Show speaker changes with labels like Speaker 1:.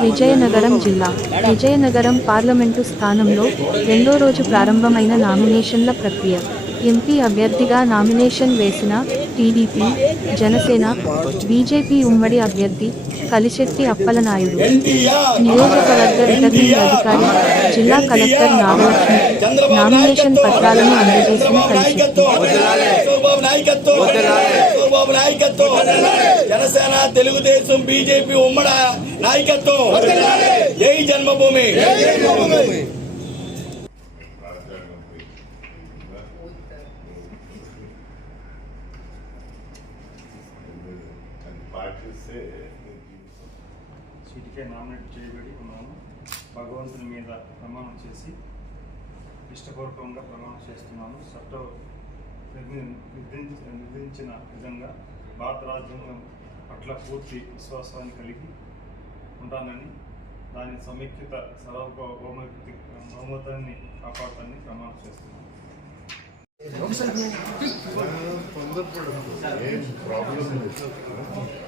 Speaker 1: విజయనగరం జిల్లా. విజయనగరం పార్లమెంటు స్థానంలో రెండో రోజు ప్రారంభమైన నామినేషన్ల ప్రక్రియ. ఎంపీ అభ్యర్థిగా నామినేషన్ వేసిన టీడీపీ జనసేన బీజేపీ ఉమ్మడి అభ్యర్థి కలిశెట్టి అప్పలనాయుడు. నియోజకవర్గ రిటర్నింగ్ అధికారి జిల్లా కలెక్టర్ నాగలక్ష్మి నామినేషన్ పత్రాలను అందజేసిన కలిశెట్టి.
Speaker 2: చంద్రబాబు నాయకత్వం జనసేన తెలుగుదేశం బీజేపీ ఉమ్మడ నాయకత్వం. జై జన్మభూమి.
Speaker 3: పాటిస్తే
Speaker 4: సీటుకే నామినేట్ చేయబడి ఉన్నాను. భగవంతుని మీద ప్రమాణం చేసి ఇష్టపూర్వకంగా ప్రమాణం చేస్తున్నాను. చట్టం నిర్దించ నిర్దించిన విధంగా భారత రాజ్యాంగం పట్ల పూర్తి విశ్వాసాన్ని కలిగి ఉంటానని దాని సమైక్యత సర్వభౌమతి బహుమతాన్ని కాపాడతానని ప్రమాణం చేస్తున్నాను.
Speaker 3: ఏం ప్రాబ్లం లేదు.